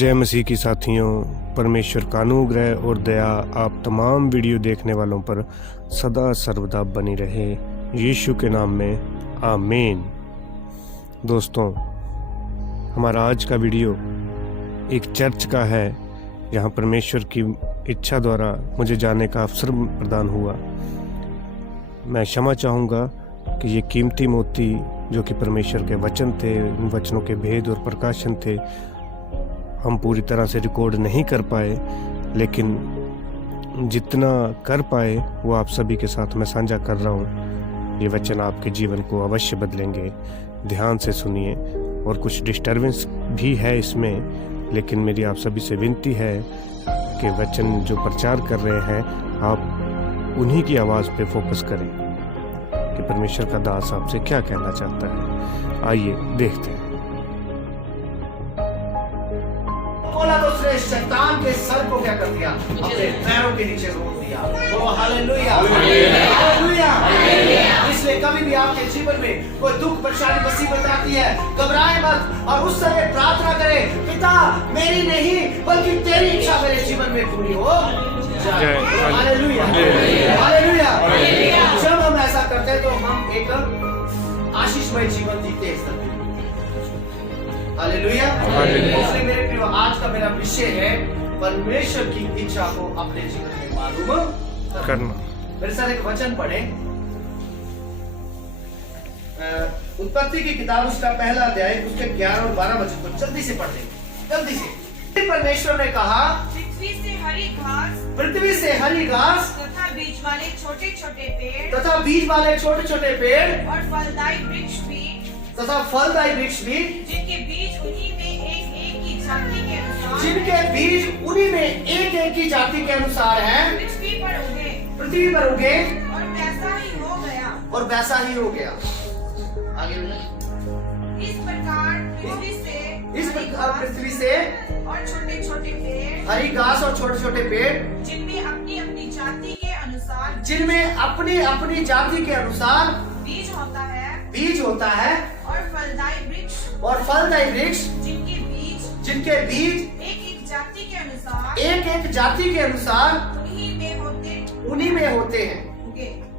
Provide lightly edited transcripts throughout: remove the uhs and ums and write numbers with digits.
जय मसीह की साथियों, परमेश्वर का अनुग्रह और दया आप तमाम वीडियो देखने वालों पर सदा सर्वदा बनी रहे, यीशु के नाम में आमीन। दोस्तों, हमारा आज का वीडियो एक चर्च का है जहां परमेश्वर की इच्छा द्वारा मुझे जाने का अवसर प्रदान हुआ। मैं क्षमा चाहूँगा कि ये कीमती मोती जो कि परमेश्वर के वचन थे, उन वचनों के भेद और प्रकाशन थे, हम पूरी तरह से रिकॉर्ड नहीं कर पाए, लेकिन जितना कर पाए वो आप सभी के साथ मैं साझा कर रहा हूँ। ये वचन आपके जीवन को अवश्य बदलेंगे। ध्यान से सुनिए। और कुछ डिस्टर्बेंस भी है इसमें, लेकिन मेरी आप सभी से विनती है कि वचन जो प्रचार कर रहे हैं आप उन्हीं की आवाज़ पे फोकस करें कि परमेश्वर का दास आपसे क्या कहना चाहता है। आइए देखते हैं। बोला तो उसने शैतान के सर को क्या कर दिया? अपने पैरों के नीचे रोक दिया। तो हालेलुया, हालेलुया। इसलिए कभी भी आपके जीवन में कोई दुख परेशानी मुसीबत आती है, घबराए मत और उस समय प्रार्थना करें, पिता मेरी नहीं बल्कि तेरी इच्छा मेरे जीवन में पूरी हो जाए। Hallelujah, hallelujah. जब हम ऐसा करते हैं तो हम एक आशीषमय जीवन जीते हैं। हालेलुया। इसलिए मेरे प्रिय, आज का मेरा विषय है परमेश्वर की इच्छा को अपने जीवन में मालूम करना। मेरे साथ एक वचन पढ़े, उत्पत्ति की किताब उसका पहला अध्याय उसके 11 और 12 वचन को जल्दी से पढ़ते, जल्दी से। परमेश्वर ने कहा, पृथ्वी से हरी घास तथा बीज वाले छोटे छोटे पेड़ और फलदायी वृक्ष भी जिनके बीज उन्हीं में एक एक की जाति के अनुसार हैं, पृथ्वी पर उगे और वैसा ही हो गया। आगे इस प्रकार पृथ्वी से और छोटे छोटे पेड़, हरी घास और छोटे छोटे पेड़ जिनमें अपनी अपनी जाति के अनुसार बीज होता है और फलदायी वृक्ष जिनके बीज एक एक जाति के अनुसार उन्हीं में होते हैं।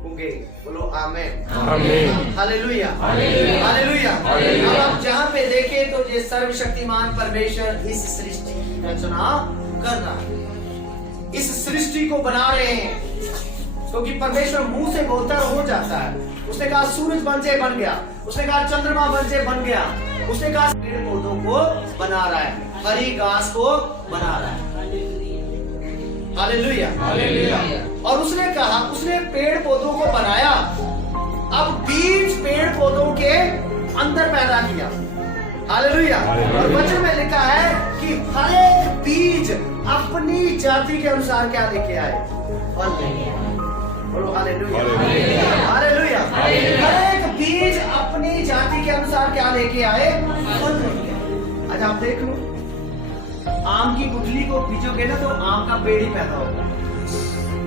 उगे। बोलो आमीन, आमीन, हालेलुया, हालेलुया। अब आप जहाँ पे देखें तो ये सर्वशक्तिमान परमेश्वर इस सृष्टि की रचना कर रहा है, इस सृष्टि को बना रहे हैं, क्योंकि परमेश्वर मुंह से बोलता हो जाता है। उसने कहा सूरज बन जाए, बन गया। उसने कहा चंद्रमा बन जाए, बन गया। उसने कहा पेड़ पौधों को बना रहा है, हरी घास को बना रहा है। Hallelujah, hallelujah. और उसने कहा, उसने पेड़ पौधों को बनाया, अब बीज पेड़ पौधों के अंदर पैदा किया। हालेलुया। और वचन में लिखा है कि हर एक बीज अपनी जाति के अनुसार क्या लेके आए? फल लेके आए। बोलो हालेलुया, हालेलुया। हर एक बीज अपनी जाति के अनुसार क्या लेके आए? फल लेके आए। आज आप देख लो, आम की गुठली को बीजोगे ना तो आम का पेड़ ही पैदा होगा।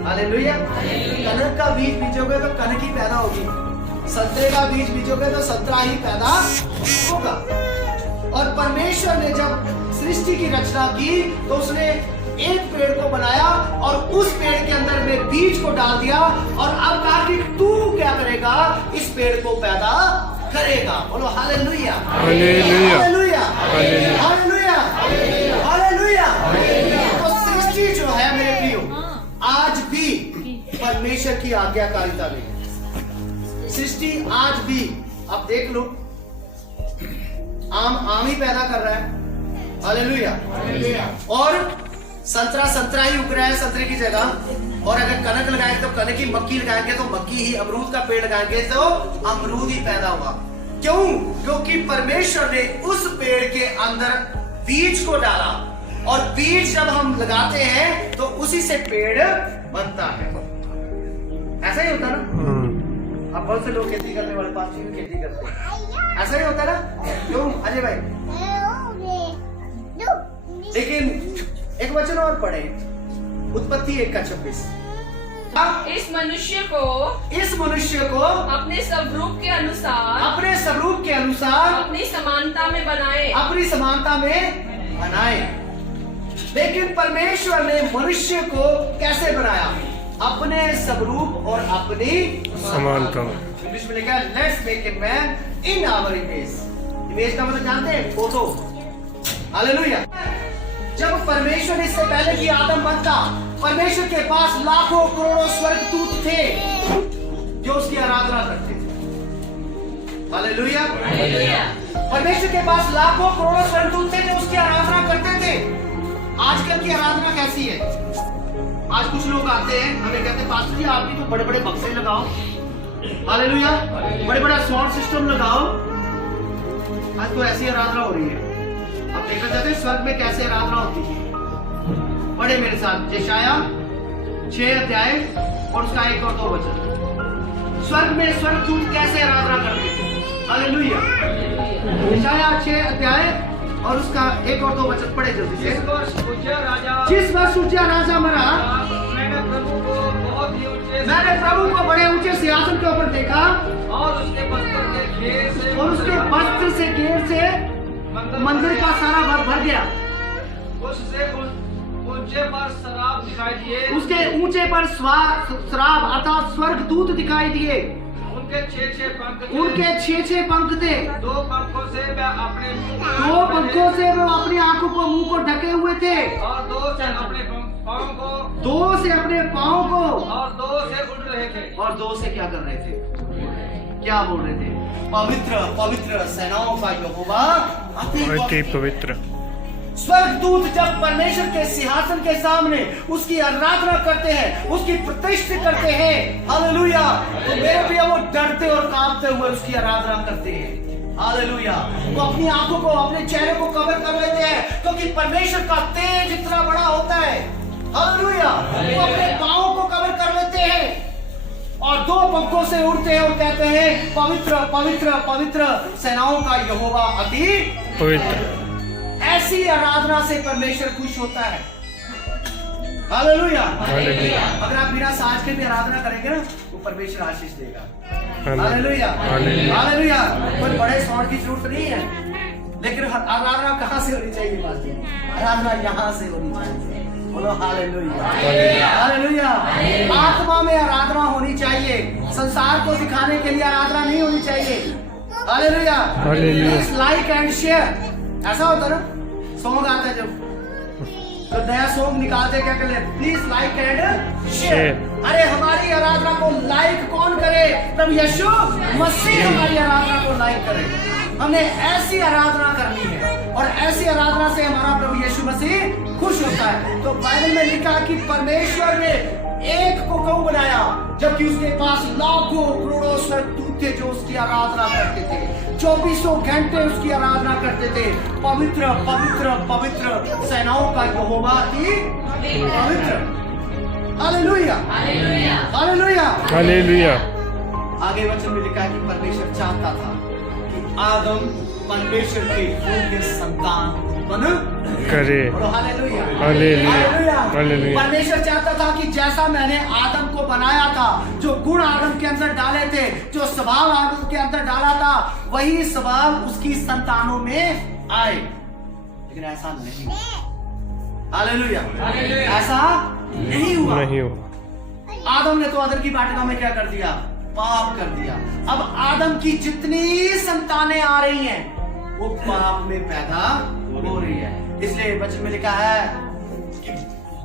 हालेलुया। कनक का बीज बीजोगे तो कनक ही पैदा होगी। संतरे का बीज बीजोगे तो संतरा ही पैदा होगा। और परमेश्वर ने जब सृष्टि की रचना की तो उसने एक पेड़ को बनाया और उस पेड़ के अंदर में बीज को डाल दिया और अब कहा कि तू क्या करेगा? इस पेड़ को पैदा करेगा। बोलो हालेलुया, हालेलुया, हालेलुया, हालेलुया। तो सृष्टि जो है मेरे प्रियो, आज भी परमेश्वर की आज्ञाकारिता में है। सृष्टि आज भी आप देख लो, आम ही पैदा कर रहा है। हालेलुया। और संतरा ही उग रहा है संतरे की जगह। और अगर कनक लगाएंगे तो कनक ही, मक्की लगाएंगे तो मक्की ही, अमरूद का पेड़ लगाएंगे तो अमरूद ही पैदा होगा। क्यों? क्योंकि परमेश्वर ने उस पेड़ के अंदर बीज को डाला और बीज जब हम लगाते हैं तो उसी से पेड़ बनता है। ऐसा ही होता ना? अब बहुत से लोग खेती करने वाले पास भी खेती करते हैं, ऐसा ही होता ना? क्यों अजय भाई? लेकिन एक वचन और पढ़े, उत्पत्ति 1:26। इस मनुष्य को अपने स्वरूप के अनुसार अपनी समानता में बनाए। लेकिन परमेश्वर ने मनुष्य को कैसे बनाया? अपने स्वरूप और अपनी समानता। इंग्लिश में लिखा है let's make a man in our image. Image का मतलब जानते हैं? फोटो। हालेलुया। जब परमेश्वर ने इससे पहले कि आदम बनता, परमेश्वर के पास लाखों करोड़ों स्वर्गदूत थे जो उसकी आराधना करते थे। हालेलुया। परमेश्वर के पास लाखों करोड़ों स्वर्गदूत थे जो उसकी आराधना करते थे। आजकल की आराधना कैसी है? आज कुछ लोग आते हैं, हमें कहते हैं पास्टर जी आप भी तो बड़े बड़े बक्से लगाओ, हालेलुया, बड़े बड़ा साउंड सिस्टम लगाओ। आज तो ऐसी आराधना हो रही है। आप देखना चाहते हैं स्वर्ग में कैसे आराधना होती है? पढ़े मेरे साथ यशाया 6 अध्याय और उसका 1 और 2 वचन। स्वर्ग में स्वर्गदूत कैसे आराधना करते थे? हालेलुया। यशाया 6 अध्याय और उसका 1 और 2 वचन पढ़े जल्दी से। जिस वर्ष उज्जिया राजा मरा, मैंने प्रभु को बड़े ऊंचे सिंहासन के ऊपर देखा और उसके वस्त्र से घेर से मंदिर का सारा भर गया। उसके ऊंचे पर शराब दिखाई दिए, उसके ऊंचे पर शराब अर्थात स्वर्गदूत दिखाई दिए। उनके 6 पंख थे। 2 पंखों से वे अपनी आंखों को मुंह को ढके हुए थे और 2 से अपने पाँव को और 2 से उड़ रहे थे। और 2 से क्या कर रहे थे? क्या बोल रहे थे? पवित्र पवित्र सेनाओं का यहोवा अति पवित्र। स्वर्गदूत जब परमेश्वर के सिंहासन के सामने उसकी आराधना करते हैं, उसकी प्रतिष्ठा करते हैं, हालेलुया, तो मेरे प्रिय वो डरते और कांपते हुए उसकी आराधना करते हैं। हालेलुया। वो अपनी आंखों को, अपने चेहरे को कवर कर लेते हैं क्योंकि परमेश्वर का तेज इतना बड़ा होता है। हालेलुया। वो अपने पांवों को कवर कर लेते हैं और 2 पंखों से उड़ते हैं और कहते हैं पवित्र पवित्र पवित्र सेनाओं का यहोवा अति पवित्र। ऐसी आराधना से परमेश्वर खुश होता है। हालेलुया। अगर आप बिना साज के भी आराधना करेंगे ना तो परमेश्वर आशीष देगा। हालेलुया। हालेलुया। कोई बड़े साउंड की जरूरत नहीं है, लेकिन आराधना कहाँ से होनी चाहिए? आराधना यहाँ से होनी चाहिए। बोलो हालेलुया। हालेलुया। आत्मा में आराधना होनी चाहिए, संसार को दिखाने के लिए आराधना नहीं होनी चाहिए। Hallelujah. Please like and share. ऐसा होता ना, सॉन्ग आता है जब तो नया सॉन्ग निकालते क्या कर ले? Please like and share. अरे हमारी आराधना को लाइक कौन करे? प्रभु यीशु मसीह हमारी आराधना को लाइक करे। हमने ऐसी आराधना करनी है और ऐसी आराधना से हमारा प्रभु यीशु मसीह खुश होता है। तो बाइबल में लिखा कि परमेश्वर ने एक को क्यों बनाया जबकि उसके पास लाखों करोड़ों स्वर्गदूत थे जो उसकी आराधना करते थे, 24 घंटे उसकी आराधना करते थे। पवित्र पवित्र पवित्र सेनाओं का यहोवा की पवित्र। हालेलुया। हालेलुया। हालेलुया। आगे वचन में लिखा है कि परमेश्वर चाहता था कि आदम परमेश्वर के योग्य संतान बन करे। हालेलुया। हालेलुया। हालेलुया। परमेश्वर चाहता था कि जैसा मैंने आदम को बनाया था, जो गुण आदम के अंदर डाले थे, जो स्वभाव आदम के अंदर डाला था, वही स्वभाव उसकी संतानों में आए। लेकिन ऐसा नहीं। हालेलुया। ऐसा नहीं हुआ। आदम ने तो अदर की वाटिका में क्या कर दिया? पाप कर दिया। अब आदम की जितनी संतानें आ रही हैं वो पाप में पैदा हो रही है। इसलिए वचन में लिखा है कि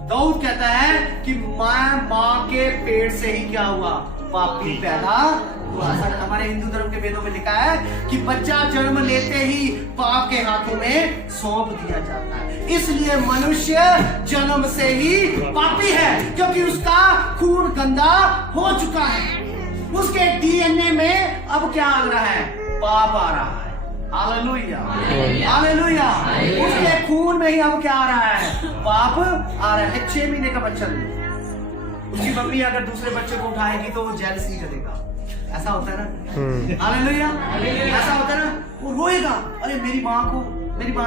दाऊद कहता है कि माँ के पेट से ही क्या हुआ? पापी पैदा हुआ। हमारे हिंदू धर्म के वेदों में लिखा है कि बच्चा जन्म लेते ही पाप के हाथों में सौंप दिया जाता है। इसलिए मनुष्य जन्म से ही पापी है क्योंकि उसका खून गंदा हो चुका है। उसके डीएनए में अब क्या आ रहा है? पाप आ रहा है। हालेलुया। हालेलुया। उसके खून में ही अब क्या आ रहा है? पाप आ रहा है। 6 महीने का बच्चा उसकी मम्मी अगर दूसरे बच्चे को उठाएगी तो वो जेलसी करेगा। ऐसा होता है ना? हालेलुया। ऐसा होता है ना? वो रोएगा, अरे मेरी माँ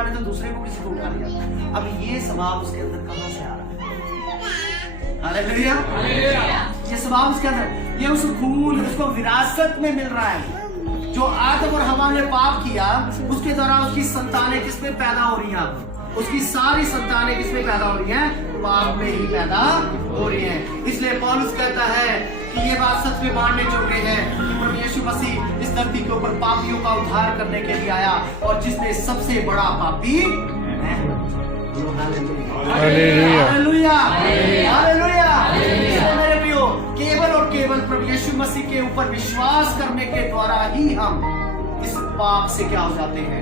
ने तो दूसरे को किसी को उठा लिया। अब ये स्वभाव उसके अंदर कहाँ से आ रहा है? हालेलुया। ये स्वभाव उसके अंदर, ये उस खून उसको विरासत में मिल रहा है। जो आदम और हवा ने पाप किया उसके द्वारा उसकी संतानें किसमें पैदा हो रही हैं? उसकी सारी संतानें किसमें पैदा हो रही हैं? पाप में ही पैदा हो रही हैं। इसलिए पौलुस कहता है कि ये बात सच में मानने योग्य है कि प्रभु यीशु मसीह इस धरती के ऊपर पापियों का उद्धार करने के लिए आया, और जिसमें सबसे बड़ा पापी मैं हूं। हालेलुया। Hallelujah, hallelujah. इसलिए मेरे प्रियो, केवल और केवल प्रभु यीशु मसीह के ऊपर विश्वास करने के द्वारा ही हम इस पाप से क्या हो जाते हैं?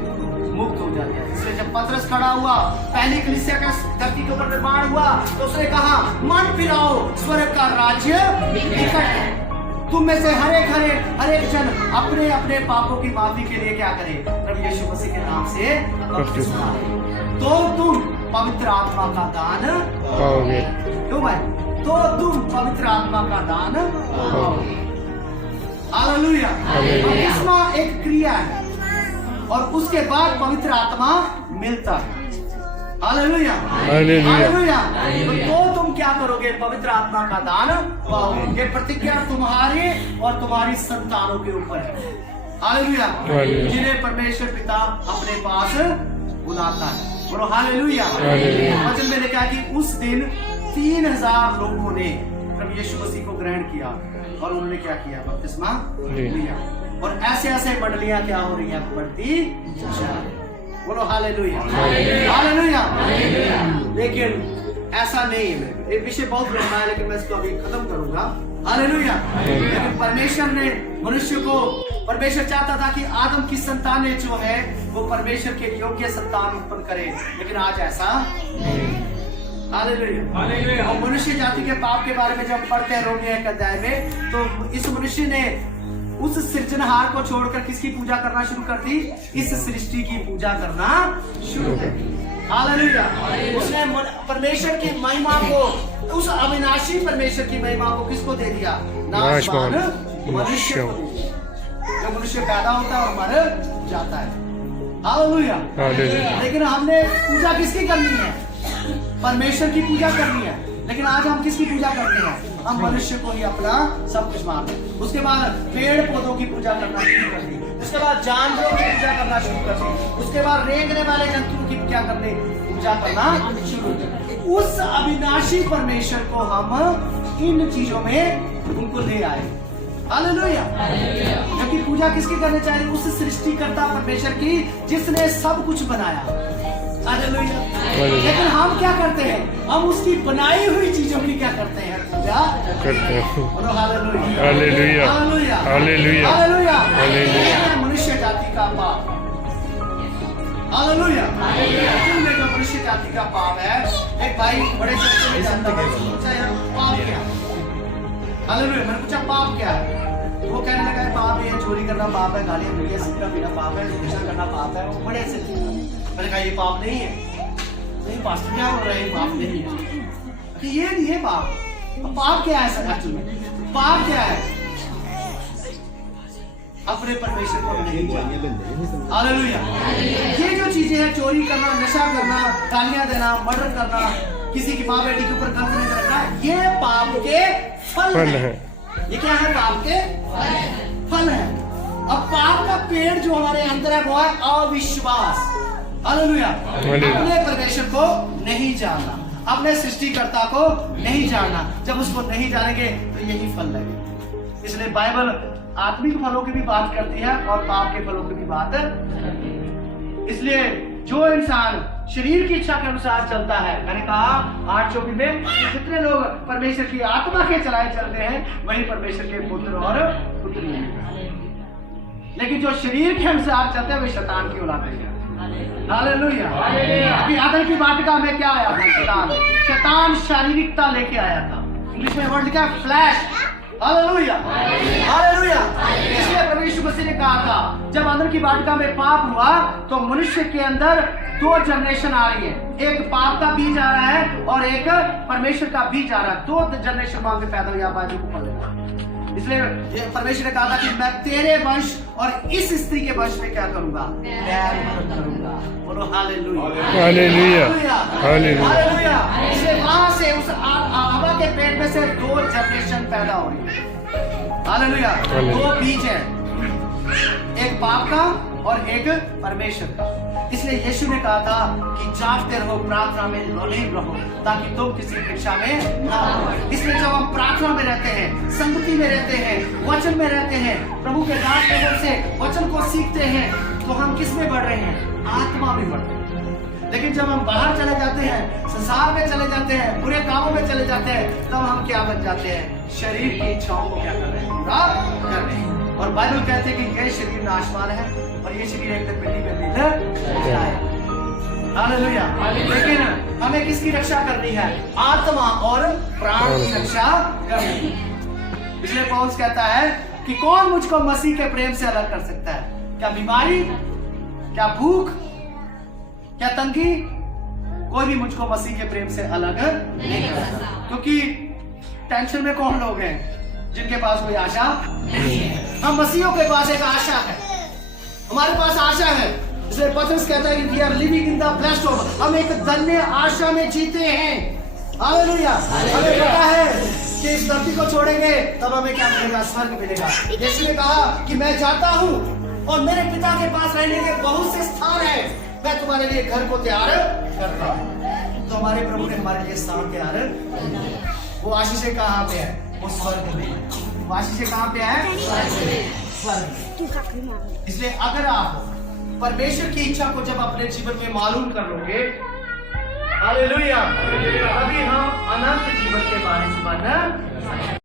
मुक्त हो जाते हैं। इसलिए जब पतरस खड़ा हुआ, पहली कलीसिया का धरती के ऊपर निर्माण हुआ, तो उसने कहा मन फिराओ, स्वर्ग का राज्य निकट है। तुम में से हर एक जन अपने अपने पापों की माफी के लिए क्या करे? प्रभु यीशु मसीह के नाम से बपतिस्मा ले, तो तुम पवित्र आत्मा का दान पाओगे। क्यों भाई? तो तुम पवित्र आत्मा का दान पाओगे। हालेलुया। बपतिस्मा एक क्रिया है, और उसके बाद पवित्र आत्मा मिलता है। Hallelujah, hallelujah. हालेलुया। तो तुम क्या करोगे? पवित्र आत्मा का दान पाओगे। ये प्रतिज्ञा तुम्हारे और तुम्हारी संतानों के ऊपर है। हालेलुया, जिन्हें परमेश्वर पिता अपने पास बुलाता है। बोलो हालेलुया। वचन में लिखा कि उस दिन 3000 लोगों ने प्रभु यीशु मसीह को ग्रहण किया, और उन्होंने क्या किया? बपतिस्मा लिया। और ऐसे ऐसे मंडलियां क्या हो रही हैं? बढ़ती जा रही। बोलो हालेलुया, हालेलुया। लेकिन ऐसा नहीं है, ये विषय बहुत लंबा है, लेकिन मैं इसको अभी खत्म करूंगा। हालेलुया। लेकिन परमेश्वर ने मनुष्य को, परमेश्वर चाहता था कि आदम की संतानें जो है वो परमेश्वर के योग्य संतान उत्पन्न करे, लेकिन आज ऐसा हालेलुया। और मनुष्य जाति के पाप के बारे में जब पढ़ते हैं रोमियो 1 अध्याय में, तो इस मनुष्य ने उस सृजनहार को छोड़कर किसकी पूजा करना शुरू कर दी? इस सृष्टि की पूजा करना शुरू कर दी। हालेलुया। उसने परमेश्वर की महिमा को, उस अविनाशी परमेश्वर की महिमा को किसको दे दिया? नाशवान मनुष्य को। जब मनुष्य पैदा होता है और मर जाता है। हालेलुया। लेकिन हमने पूजा किसकी करनी है? परमेश्वर की पूजा करनी है। लेकिन आज हम किसकी पूजा करते हैं? हम मनुष्य को ही अपना सब कुछ मानते हैं। उसके बाद पेड़ पौधों की पूजा करना शुरू कर दी, उसके बाद जानवरों की पूजा करना शुरू कर दी, उसके बाद रेंगने वाले जंतुओं की क्या करने? पूजा करना शुरू कर दी। उस अविनाशी परमेश्वर को हम इन चीजों में उनको ले आए। हालेलुया। जबकि पूजा किसकी करनी चाहिए? उस सृष्टिकर्ता परमेश्वर की, जिसने सब कुछ बनाया। हालेलुया। लेकिन हम क्या करते हैं? हम उसकी बनाई हुई चीजों की क्या करते हैं? पूजा करते हैं। बोलो hallelujah, hallelujah, hallelujah, hallelujah, hallelujah. Hallelujah. मनुष्य जाति का पाप। हालेलुया। जो मनुष्य जाति का पाप है, एक भाई बड़े चर्चे में जानता है, पूछा यार पाप क्या? हालेलुया। मैंने पूछा पाप क्या है? वो कहने लगा पाप है चोरी करना पाप है, गालियां मिलियां सिगरेट पीना पाप है, नशा करना पाप है। वो बड़े से मैंने कहा ये पाप नहीं है। नहीं पास्टर क्या बोल रहे हैं? पाप नहीं है। कि ये नहीं है पाप। पाप क्या है? सर एक्चुअली में पाप क्या है? अपने परमेश्वर को नहीं जानना। हालेलुया। ये जो चीजें हैं, चोरी करना, नशा करना, गालियां देना, मर्डर करना, किसी की माँ बेटी के ऊपर गर्दन रखना, ये पाप के फल है। ये क्या है? पाप के फल है। अब पाप का पेड़ जो हमारे अंदर है वो है अविश्वास। हालेलुया। अपने परमेश्वर को नहीं जानना, अपने सृष्टिकर्ता को नहीं जानना। जब उसको नहीं जानेंगे तो यही फल लगेगा। इसलिए बाइबल आत्मिक फलों की भी बात करती है और पाप के फलों की भी बात करती है। इसलिए जो इंसान शरीर की इच्छा के अनुसार चलता है, मैंने कहा 8:24 में, जितने लोग परमेश्वर की आत्मा के चलाए चलते हैं वही परमेश्वर के पुत्र और पुत्री हैं। लेकिन जो शरीर के अनुसार चलते हैं वे शैतान की औलाद हैं। हालेलुया। अभी आदम की वाटिका में क्या आया था? शैतान शारीरिकता लेके आया था। इंग्लिश में वर्ड लिखा है फ्लैश। Hallelujah, hallelujah. इसलिए प्रभु यीशु मसीह ने कहा था जब आदम की वाटिका में पाप हुआ तो मनुष्य के अंदर 2 जनरेशन आ रही है। एक पाप का बीज आ रहा है और एक परमेश्वर का बीज आ रहा है। 2 जनरेशन वहां पे पैदा हुआ बाजू को पढ़ लेना। इसलिए परमेश्वर ने कहा था कि मैं तेरे वंश और इस स्त्री के वंश में क्या करूंगा? प्यार करूंगा। बोलो हालेलुया, हालेलुया, हालेलुया। इसलिए वहां से उस हवा के पेट में से 2 जनरेशन पैदा हो रही है। हालेलुया। 2 बीज है, एक पाप का और एक परमेश्वर का। इसलिए यीशु ने कहा था कि जागते रहो, प्रार्थना में लौलीन रहो, ताकि तुम किसी परीक्षा में ना हो। इसलिए जब हम प्रार्थना में रहते हैं, संगति में रहते हैं, वचन में रहते हैं, प्रभु के दास के मुख से वचन को सीखते हैं, तो हम किस में बढ़ रहे हैं? आत्मा में बढ़ रहे हैं। लेकिन जब हम बाहर चले जाते हैं, संसार में चले जाते हैं, बुरे कामों में चले जाते हैं, तब हम क्या बन जाते हैं? शरीर की इच्छाओं को क्या कर रहे हैं? पूरा कर रहे हैं। और बाइबल कहते हैं कि यह शरीर नाशवान है और ये शरीर एक दिन मिट्टी में मिल जाए। हालेलुया। लेकिन हमें किसकी रक्षा करनी है? आत्मा और प्राण की रक्षा करनी है। इसलिए पौलुस कहता है कि कौन मुझको मसीह के प्रेम से अलग कर सकता है? क्या बीमारी, क्या भूख, क्या तंगी? कोई भी मुझको मसीह के प्रेम से अलग नहीं कर सकता। क्योंकि टेंशन में कौन लोग हैं जिनके पास कोई आशा नहीं है? हम मसीहों के पास एक आशा है, हमारे पास आशा है। इसलिए पतरस कहता है कि we are living in the blessed hope, हम एक धन्य आशा में जीते हैं। हालेलुया। हमें पता है कि इस धरती को छोड़ेंगे तब हमें क्या मिलेगा? स्वर्ग मिलेगा। यीशु ने कहा कि मैं जाता हूँ और मेरे पिता के पास रहने के बहुत से स्थान है, मैं तुम्हारे लिए घर को तैयार करता हूँ। तो हमारे प्रभु ने हमारे लिए स्थान तैयार किया। वो आशीषें कहाँ पे है? वो स्वर्ग में। वो आशीषें कहाँ पे है? स्वर्ग में। इसलिए अगर आप परमेश्वर की इच्छा को जब अपने जीवन में मालूम कर लोगे, हालेलुया, तभी हम अनंत जीवन के बारे में